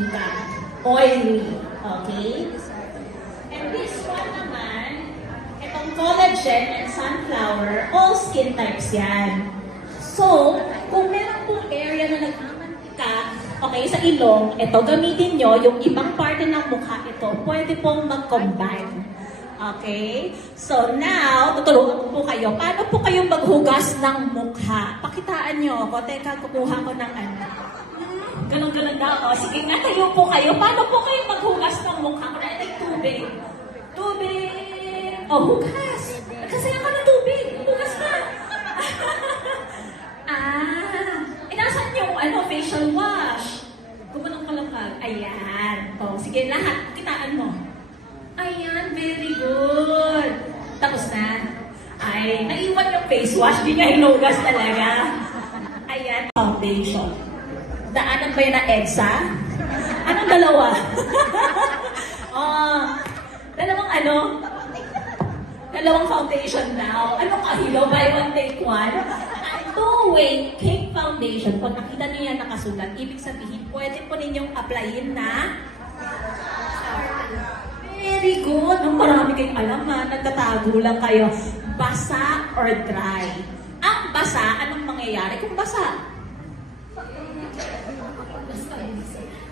mantika. Oily. Okay? And this one naman, itong collagen and sunflower, all skin types yan. So, kung meron pong area na nagmamantika, okay, sa ilong, ito, gamitin nyo, yung ibang parte ng mukha ito, pwede pong mag-combine. Okay? So now, tutulungan po kayo. Paano po kayo maghugas ng mukha? Pakitaan nyo ako. Teka, kukuha ko ng ano. Ganun-ganun na ako. Sige nga, tayo po kayo. Paano po kayo maghugas ng mukha? Kung na itay tubig. Tubig! Oh, hugas! Nagkasaya ka ng tubig. Hugas ka! Inasan yung facial wash. Gumanong kalapag. Ayan. Oh, sige, lahat. Kitaan mo. Ayan, very good. Tapos na. Ay, naiwan yung face wash. Di niya hinugas talaga. Ayan, foundation. Daanan ba yun na EDSA? Anong dalawa? Dalawang foundation daw. Anong kahilaw? Buy one, take one? Two-way cake foundation. Kung nakita niyo yan nakasulat, ibig sabihin, pwede po ninyong applyin na very good. Ang marami kayong alam nagtatago lang kayo. Basa or dry? Ang basa, anong mangyayari kung basa?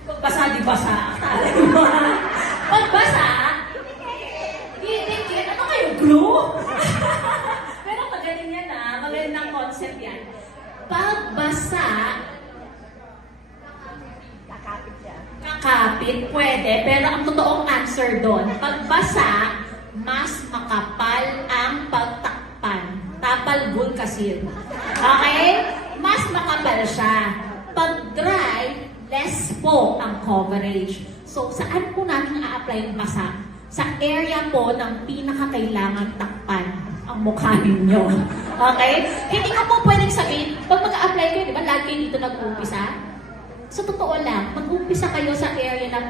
Kung basa, di basa. Pag basa, didikit. Ano kayo, glue? Pero magaling yan magandang concept yan. Pag basa, kakapit, pwede, pero ang totoong answer doon, pagbasa, mas makapal ang pagtakpan. Tapal-gun kasi. Okay? Mas makapal siya. Pag dry, less po ang coverage. So, saan po natin a-apply yung basa? Sa area po ng pinakakailangan takpan ang mukha ninyo. Okay? Hindi ka po pwedeng sabihin, pag mag-a-apply kayo, di ba, lagi dito nag-uumpisa? Sa totoo lang, mag-umpisa kayo sa area na